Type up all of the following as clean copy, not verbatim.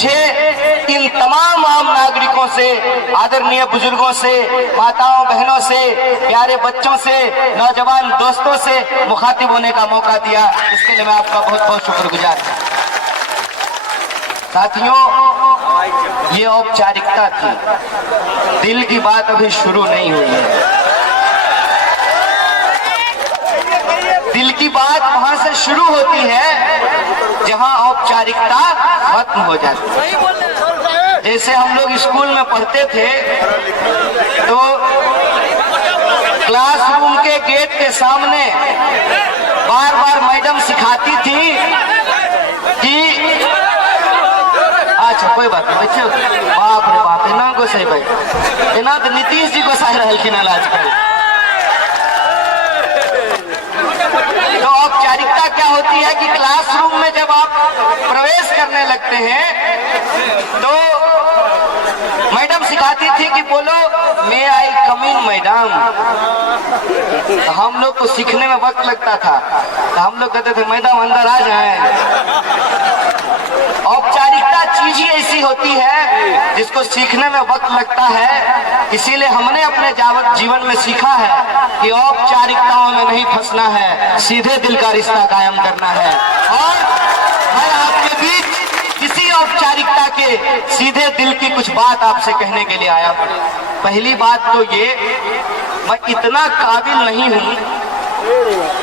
मुझे इन तमाम आम नागरिकों से, आदरणीय बुजुर्गों से, माताओं बहनों से, प्यारे बच्चों से, नौजवान दोस्तों से मुखातिब होने का मौका दिया, इसके लिए मैं आपका बहुत बहुत शुक्रगुजार हूं। साथियों, ये औपचारिकता थी, दिल की बात अभी शुरू नहीं हुई है। दिल की बात वहां से शुरू होती है जहां औपचारिकता खत्म हो जाती है। जैसे हम लोग स्कूल में पढ़ते थे तो क्लासरूम के गेट के सामने बार बार मैडम सिखाती थी कि अच्छा कोई बात नहीं बच्चे, बाप रे बाप, इना गोसाई भाई, इना तो नीतीश जी गोसाई रहलखिन आजकल। तो औपचारिकता क्या होती है कि क्लासरूम में जब आप प्रवेश करने लगते हैं तो मैडम सिखाती थी कि बोलो मे आई कम इन मैडम। हम लोग को सीखने में वक्त लगता था तो हम लोग कहते थे मैडम अंदर आ जाएं। औपचारिकता चीज ही ऐसी होती है जिसको सीखने में वक्त लगता है, इसीलिए हमने अपने जीवन में सीखा है कि औपचारिकताओं में नहीं फंसना है, सीधे दिल का रिश्ता कायम करना है। और मैं आपके बीच किसी औपचारिकता के सीधे दिल की कुछ बात आपसे कहने के लिए आया हूं। पहली बात तो ये, मैं इतना काबिल नहीं हूं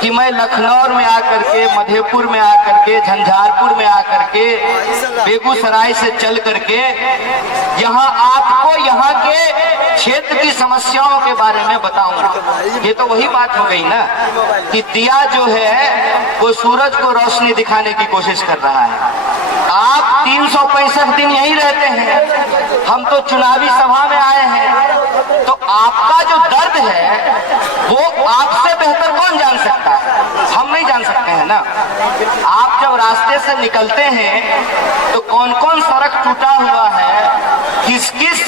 कि मैं लखनऊ में आकर के, मधेपुर में आकर के, झंझारपुर में आकर के, बेगूसराय से चल करके यहाँ आपको यहाँ के क्षेत्र की समस्याओं के बारे में बताऊंगा। ये तो वही बात हो गई ना कि दिया जो है वो सूरज को रोशनी दिखाने की कोशिश कर रहा है। आप 365 दिन यहीं रहते हैं, हम तो चुनावी सभा में आए हैं, तो आपका जो दर्द है वो आपसे बेहतर कौन जान सकता है? हम नहीं जान सकते हैं ना। आप जब रास्ते से निकलते हैं तो कौन कौन सड़क टूटा हुआ है, किस किस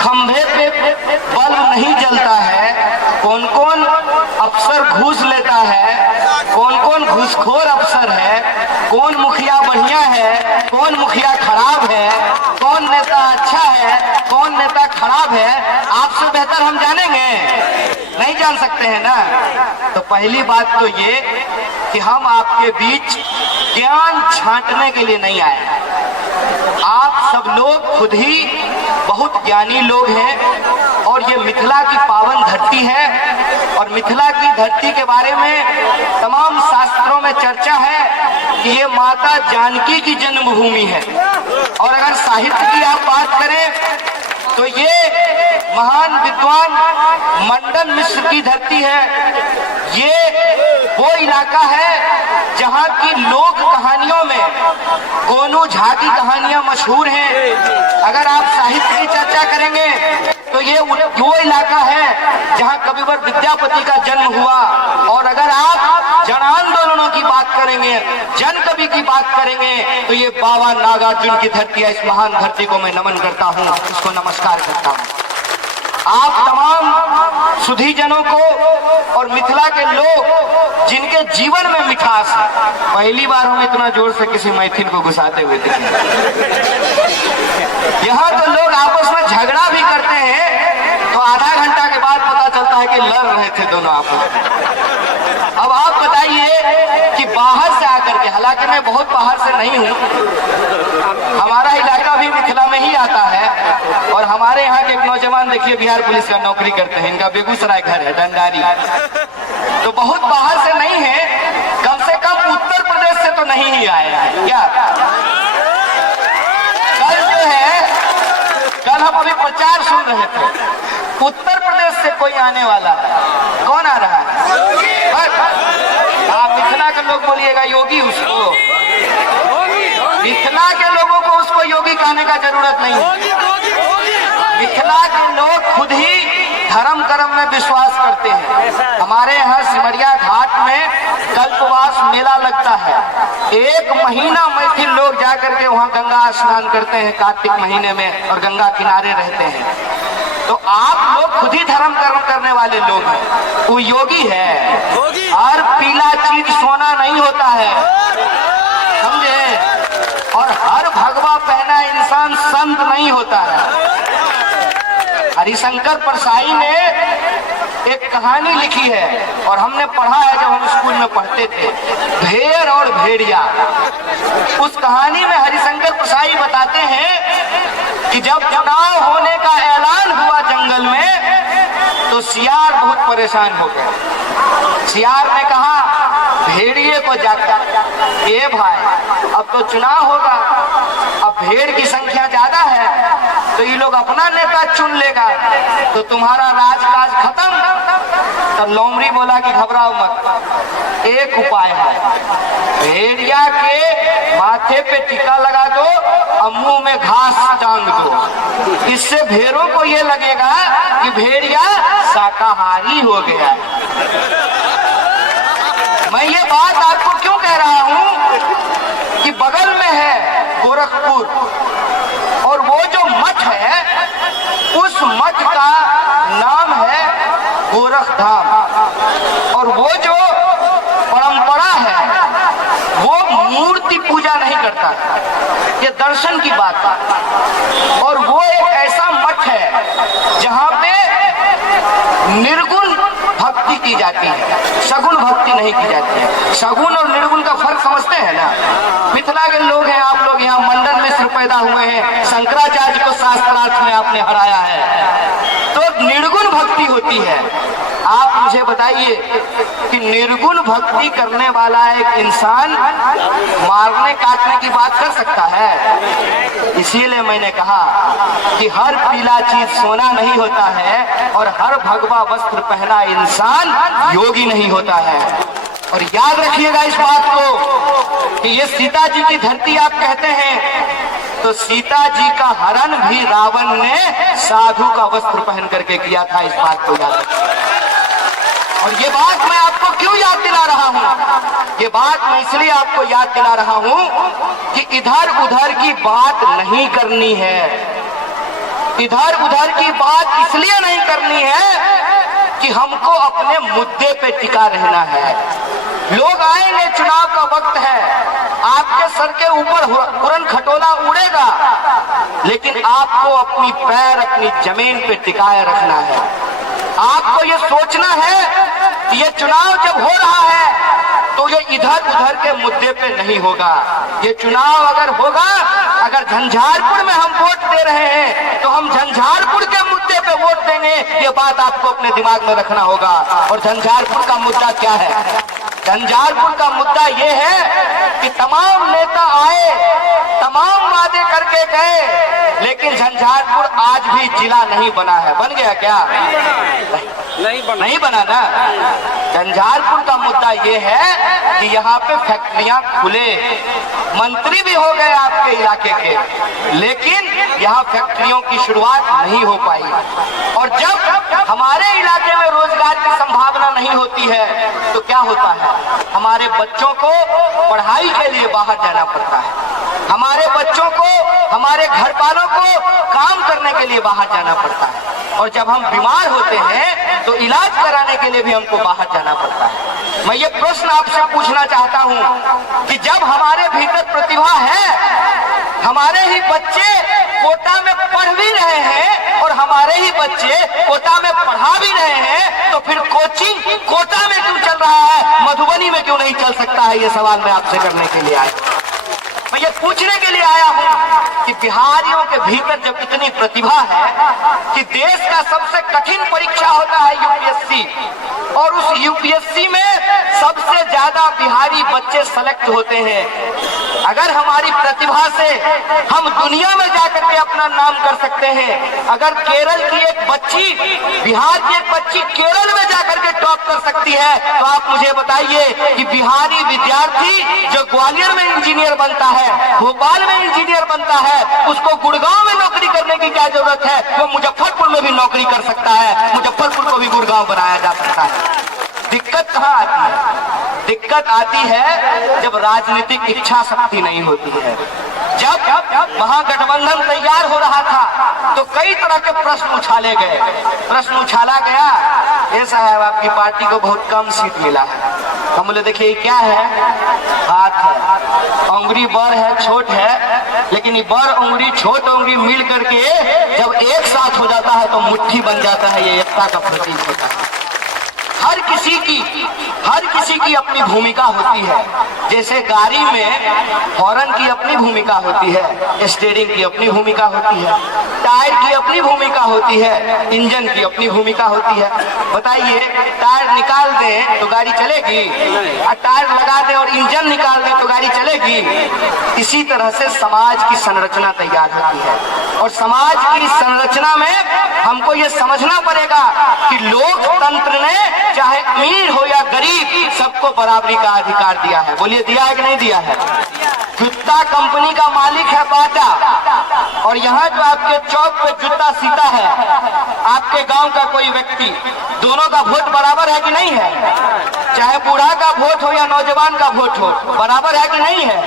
खंभे पे बल्ब नहीं जलता है, कौन कौन अफसर घूस लेता है, कौन कौन घूसखोर अफसर है, कौन मुखिया बढ़िया है, कौन मुखिया खराब है, कौन नेता अच्छा है, कौन नेता खराब है, आपसे बेहतर हम जानेंगे? नहीं जान सकते हैं ना। तो पहली बात तो ये कि हम आपके बीच ज्ञान छांटने के लिए नहीं आए। आप सब लोग खुद ही बहुत ज्ञानी लोग हैं और ये मिथिला की पावन धरती है और मिथिला की धरती के बारे में तमाम शास्त्रों में चर्चा है कि ये माता जानकी की जन्मभूमि है। और अगर साहित्य की आप बात करें तो ये महान विद्वान मंडन मिश्र की धरती है। ये वो इलाका है जहाँ की लोक कहानियों में गोनू झा की कहानियां मशहूर हैं। अगर आप साहित्य की चर्चा करेंगे तो ये वो इलाका है जहाँ कविवर विद्यापति का जन्म हुआ। और अगर आप जन आंदोलनों की बात करेंगे, जन कवि की बात करेंगे तो ये बाबा नागार्जुन की धरती है। इस महान धरती को मैं नमन करता हूँ, इसको नमस्कार करता हूँ। आप तमाम सुधीजनों को और मिथिला के लोग जिनके जीवन में मिठास है, पहली बार हम इतना जोर से किसी मैथिल को घुसाते हुए दिखे। यहाँ तो लोग आपस में झगड़ा भी करते हैं तो आधा घंटा के बाद पता चलता है कि लड़ रहे थे दोनों आपस। अब आप बताइए कि बाहर से आकर के, हालांकि मैं बहुत बाहर से नहीं हूँ, हमारा इलाका भी मिथिला में ही आता है और हमारे यहाँ के एक नौजवान देखिए बिहार पुलिस का नौकरी करते हैं, इनका बेगूसराय घर है, डंडारी। तो बहुत बाहर से नहीं है, कम से कम उत्तर प्रदेश से तो नहीं ही आए हैं क्या? कल जो है, कल हम अभी प्रचार सुन रहे थे, उत्तर प्रदेश से कोई आने वाला है। कौन आ रहा है? आप मिथिला के लोग बोलिएगा योगी उसको। मिथिला के लोगों को उसको योगी कहने का जरूरत नहीं है। मिथिला के लोग खुद ही धर्म कर्म में विश्वास करते हैं। हमारे यहाँ सिमरिया घाट में कल्पवास मेला लगता है। 1 महीना मैथिल लोग जाकर के वहाँ गंगा स्नान करते हैं कार्तिक महीने में और गंगा किनारे रहते हैं। तो आप लोग खुद ही धर्म कर्म करने वाले लोग हैं, वो योगी है। हर पीला चीज सोना नहीं होता है, समझे? और हर भगवा पहना इन अंत नहीं होता है। हरिशंकर परसाई ने एक कहानी लिखी है और हमने पढ़ा है जब हम स्कूल में पढ़ते थे, भेड़ और भेड़िया। उस कहानी में हरिशंकर परसाई बताते हैं कि जब चुनाव होने का ऐलान हुआ जंगल में तो सियार बहुत परेशान हो गए। सियार ने कहा भेड़िए को जाकर, ए भाई अब तो चुनाव होगा, अब भेड़ की संख्या ज्यादा है तो ये लोग अपना नेता चुन लेगा तो तुम्हारा राजकाज खत्म। तो लोमड़ी बोला कि घबराओ मत, एक उपाय है, भेड़िया के माथे पे टीका लगा दो और मुंह में घास टांग दो, इससे भेड़ों को ये लगेगा कि भेड़िया शाकाहारी हो गया। मैं ये बात आपको क्यों कह रहा हूं कि बगल में है गोरखपुर और वो जो मठ है उस मठ का नाम है गोरखधाम, और वो जो परंपरा है वो मूर्ति पूजा नहीं करता, ये दर्शन की बात है। और वो एक ऐसा मठ है जहां पे निर्गुण भक्ति की जाती है, सगुण भक्ति नहीं की जाती है। सगुण और निर्गुण का फर्क समझते हैं ना? मिथिला के लोग हैं आप लोग, यहाँ मंडन मिश्र पैदा हुए हैं, शंकराचार्य को शास्त्रार्थ में आपने हराया है, तो निर्गुण भक्ति होती है। आप मुझे बताइए कि निर्गुण भक्ति करने वाला एक इंसान मारने काटने की बात कर सकता है? इसीलिए मैंने कहा कि हर पीला चीज सोना नहीं होता है और हर भगवा वस्त्र पहना इंसान योगी नहीं होता है। और याद रखिएगा इस बात को कि ये सीता जी की धरती आप कहते हैं, तो सीता जी का हरण भी रावण ने साधु का वस्त्र पहन करके किया था। इस बात को याद रखिए। और ये बात मैं आपको क्यों याद दिला रहा हूँ? ये बात मैं इसलिए आपको याद दिला रहा हूँ कि इधर उधर की बात नहीं करनी है। इधर उधर की बात इसलिए नहीं करनी है कि हमको अपने मुद्दे पे टिका रहना है। लोग आएंगे, चुनाव का वक्त है, आपके सर के ऊपर उड़न खटोला उड़ेगा, लेकिन आपको अपनी पैर अपनी जमीन पे टिकाए रखना है। आपको ये सोचना है कि ये चुनाव जब हो रहा है तो ये इधर उधर के मुद्दे पे नहीं होगा। ये चुनाव अगर होगा, अगर झंझारपुर में हम वोट दे रहे हैं तो हम झंझारपुर के मुद्दे पे वोट देंगे, ये बात आपको अपने दिमाग में रखना होगा। और झंझारपुर का मुद्दा क्या है? झंझारपुर का मुद्दा ये है कि तमाम नेता आए, तमाम वादे करके गए, लेकिन झंझारपुर आज भी जिला नहीं बना है। बन गया क्या? नहीं बना ना। झंझारपुर का मुद्दा ये है कि यहाँ पे फैक्ट्रियां खुले, मंत्री भी हो गए आपके इलाके के, लेकिन यहाँ फैक्ट्रियों की शुरुआत नहीं हो पाई। और जब हमारे इलाके में रोजगार की संभावना नहीं होती है तो क्या होता है? हमारे बच्चों को पढ़ाई के लिए बाहर जाना पड़ता है, हमारे बच्चों को, हमारे घर वालों को काम करने के लिए बाहर जाना पड़ता है, और जब हम बीमार होते हैं तो इलाज कराने के लिए भी हमको बाहर जाना पड़ता है। मैं ये प्रश्न आपसे पूछना चाहता हूँ कि जब हमारे भीतर प्रतिभा है, हमारे ही बच्चे कोटा में पढ़ भी रहे हैं और हमारे ही बच्चे कोटा में पढ़ा भी रहे हैं, तो फिर कोचिंग कोटा में क्यों चल रहा है, मधुबनी में क्यों नहीं चल सकता है? ये सवाल मैं आपसे करने के लिए आया। मैं ये पूछने के लिए आया हूँ कि बिहारियों के भीतर जब इतनी प्रतिभा है कि देश का सबसे कठिन परीक्षा होता है यूपीएससी, और उस यूपीएससी में सबसे ज्यादा बिहारी बच्चे सेलेक्ट होते हैं, अगर हमारी प्रतिभा से हम दुनिया में जाकर के अपना नाम कर सकते हैं, अगर केरल की एक बच्ची, बिहार की एक बच्ची केरल में जाकर के टॉप कर सकती है, तो आप मुझे बताइए कि बिहारी विद्यार्थी जो ग्वालियर में इंजीनियर बनता है, भोपाल में इंजीनियर बनता है, उसको गुड़गांव में नौकरी करने की क्या जरूरत है? वो मुजफ्फरपुर में भी नौकरी कर सकता है, मुजफ्फरपुर को भी गुड़गांव बनाया जा सकता है। दिक्कत कहाँ आती है? दिक्कत आती है जब राजनीतिक इच्छा शक्ति नहीं होती है। जब महागठबंधन तैयार हो रहा था तो कई तरह के प्रश्न उछाले गए। प्रश्न उछाला गया, ये साहब आपकी पार्टी को बहुत कम सीट मिला है, हम बोले देखिए ये क्या है? हाथ है, उंगली बड़ है छोट है, लेकिन ये बड़ उंगली छोट उंगली मिल करके जब एक साथ हो जाता है तो मुट्ठी बन जाता है। ये एकता का प्रतीक होता है। हर किसी की अपनी भूमिका होती है। जैसे गाड़ी में हॉर्न की अपनी भूमिका होती है, स्टीयरिंग की अपनी भूमिका होती है, टायर की अपनी भूमिका होती है, इंजन की अपनी भूमिका होती है। बताइए, टायर निकाल दें तो गाड़ी चलेगी, और टायर लगा दें और इंजन निकाल दें तो गाड़ी चलेगी। इसी तरह से समाज की संरचना तैयार होती है, और समाज की संरचना में हमको ये समझना पड़ेगा कि लोकतंत्र ने चाहे अमीर हो या गरीब सबको बराबरी का अधिकार दिया है। बोलिए दिया है कि नहीं दिया है? जूता कंपनी का मालिक है बाटा, और यहाँ जो आपके चौक पे जूता सीता है आपके गांव का कोई व्यक्ति, दोनों का वोट बराबर है कि नहीं है? चाहे बूढ़ा का वोट हो या नौजवान का वोट हो, बराबर है कि नहीं है?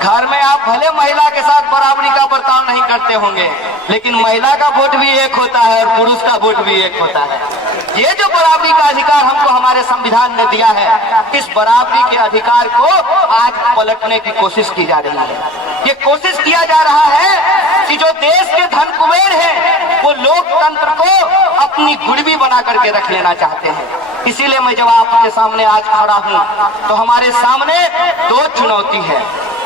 घर में आप भले महिला के साथ बराबरी का बर्ताव नहीं करते होंगे, लेकिन महिला का वोट भी एक होता है और पुरुष का वोट भी एक होता है। ये जो बराबरी का अधिकार हमको हमारे संविधान ने दिया है, इस बराबरी के अधिकार को आज पलटने की कोशिश की जा रही है। ये कोशिश किया जा रहा है कि जो देश के धन कुबेर हैं वो लोकतंत्र को अपनी गुड़बी बना करके रख लेना चाहते हैं। इसीलिए मैं जब आपके सामने आज खड़ा हूँ तो हमारे सामने दो चुनौती है।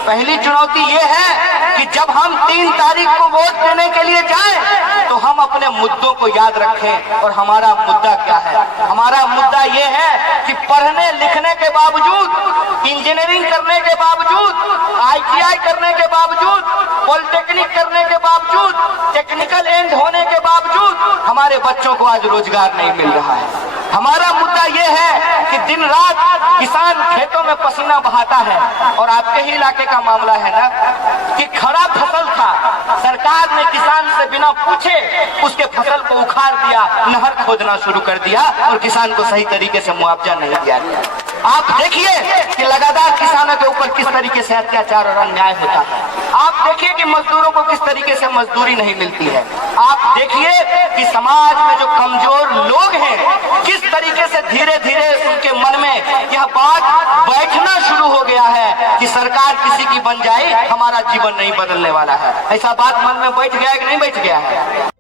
पहली चुनौती ये है कि जब हम 3 तारीख को वोट देने के लिए जाएं तो हम अपने मुद्दों को याद रखें। और हमारा मुद्दा क्या है? हमारा मुद्दा ये है कि पढ़ने लिखने के बावजूद, इंजीनियरिंग करने के बावजूद, ITI करने के बावजूद, पॉलिटेक्निक करने के बावजूद, टेक्निकल एंड होने के बावजूद हमारे बच्चों को आज रोजगार नहीं मिल रहा है। हमारा मुद्दा ये है कि दिन रात किसान खेतों में पसीना बहाता है, और आपके ही इलाके का मामला है ना कि खड़ा फसल था, सरकार ने किसान से बिना पूछे उसके फसल को उखाड़ दिया, नहर खोदना शुरू कर दिया और किसान को सही तरीके से मुआवजा नहीं दिया गया। आप देखिए कि लगातार किसानों के ऊपर किस तरीके से अत्याचार और अन्याय होता है। आप देखिए कि मजदूरों को किस तरीके से मजदूरी नहीं मिलती है। आप देखिए कि समाज में जो कमजोर लोग हैं किस तरीके से धीरे धीरे उनके मन में यह बात बैठना शुरू हो गया है कि सरकार किसी की बन जाए, हमारा जीवन नहीं बदलने वाला है। ऐसा बात मन में बैठ गया है कि नहीं बैठ गया है?